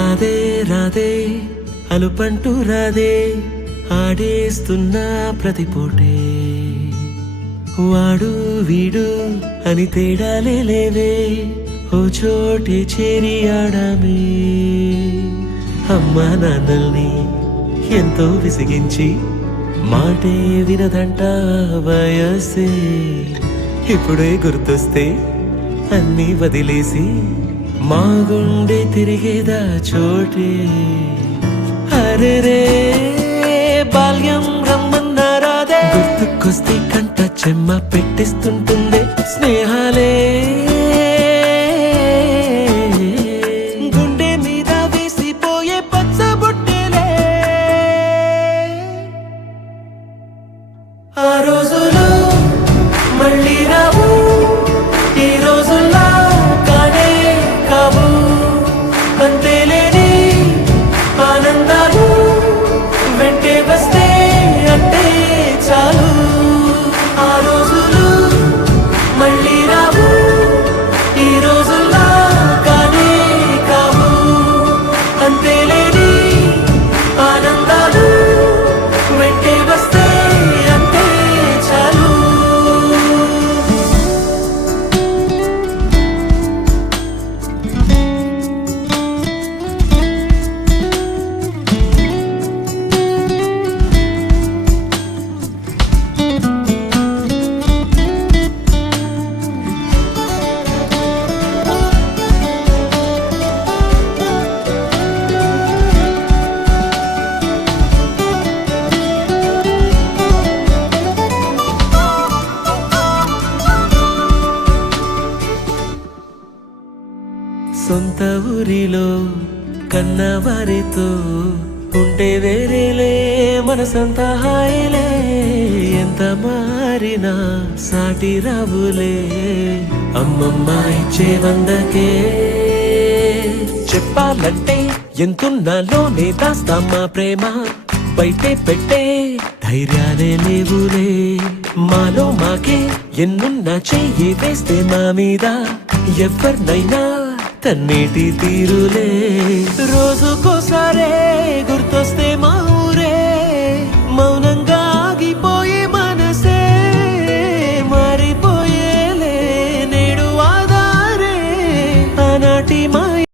రాదే రాదే అలుపంటూ రాదే ఆడేస్తున్నా ప్రతి పూటే వాడు వీడు అని తేడాలే లేవే ఓ చోటే చేరి ఆడామే అమ్మా నాన్నల్ని ఎంతో విసిగించి మాటే వినదంట వయసే ఇప్పుడే గుర్తొస్తే అన్నీ వదిలేసి మా గుండె తిరిగేదా చోటే అరే రే బాల్యం రమ్మన్నారాదే గుర్తుకొస్తే కంట చెమ్మ పెట్టిస్తుంటుందే స్నేహాలే గుండె మీద వేసిపోయే పచ్చబొట్టెలే ఆ రోజులు మళ్ళీ రావు ఈ రోజుల్లా కానే కావు అంతేలేని ఆనందాలు వెంటే వస్తే అంటే చాలు ఆ రోజులు మళ్ళీ రావు ఈ రోజుల్లా కానే కావు అంతేలేని ఆనందాలు వెంటే వస్తే అంటే చాలు సొంత ఊరిలో కన్నవారితో ఉంటే వేరేలే మనసంతా హాయిలే ఎంత మారినా సాటి రావులే అమ్మమ్మ ఇచ్చే వందకే చెప్పాలంటే ఎంతున్నాలోనే దాస్తామా ప్రేమ బయటే పెట్టే ధైర్యాలే లేవులే మాలో మాకే ఎన్నున్నా చెయ్యి వేస్తే మా మీద ఎవరినైనా తన్నేటి తీరులే రోజుకోసారే